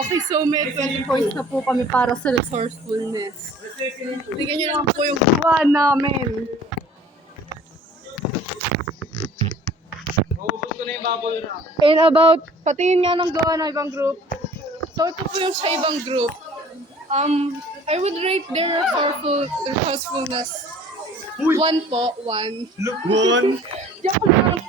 Okay, so may 20 points na po kami para sa resourcefulness. Tingnan nyo lang po yung gawa namin. In about, patingin nga ng gawa ng ibang group. So ito po yung sa ibang group. I would rate their resourcefulness 1 po, 1. Look, one. Diyan lang.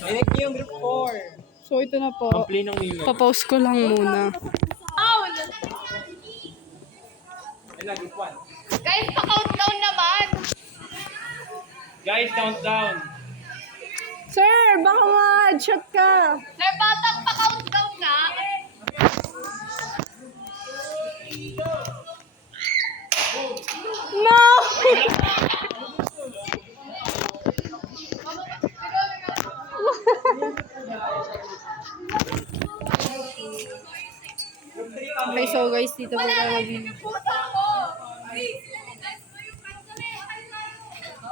Connect niyo yung group 4. So ito na po. Play ng nilo. Papause ko lang muna. Group 1. Guys, pa-countdown naman. Guys, countdown. Sir, baka ma-headshot ka. Sir, batang pa-countdown nga. No! Okay, so guys, dito po tayo mag-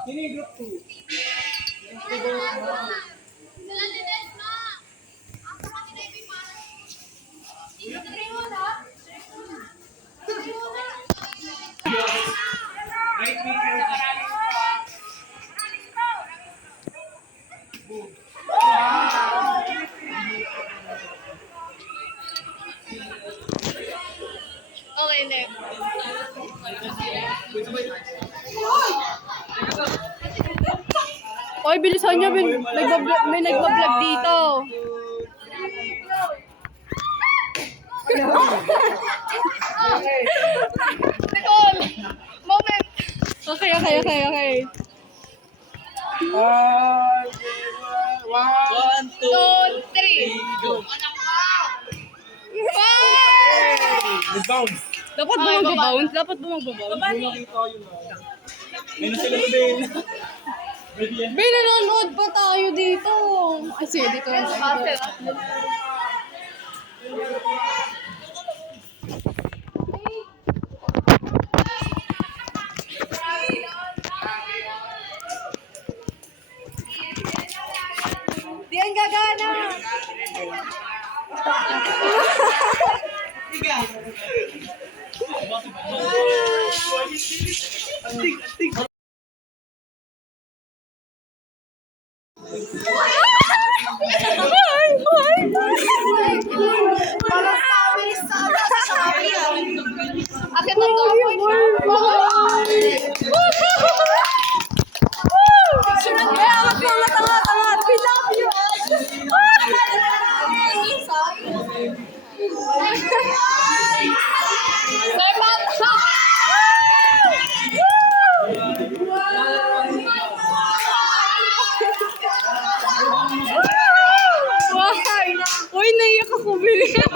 Sino yung group 2? Okay, next. Oy, bilisan nyo. May nagbablog dito. Nicole, moment. Okay. One, 2, 3. go. Bounce. Dapat ba mag-bounce? Dapat ba mag-bounce? Makita yun. May nasa loob din. May nanonood pa tayo dito. Ay, sige, dito lang tayo. Di yan gagana. Akin na to. Sunod ka, angat. We love you. Sir, batang. Uy, naiyak ako, Bill.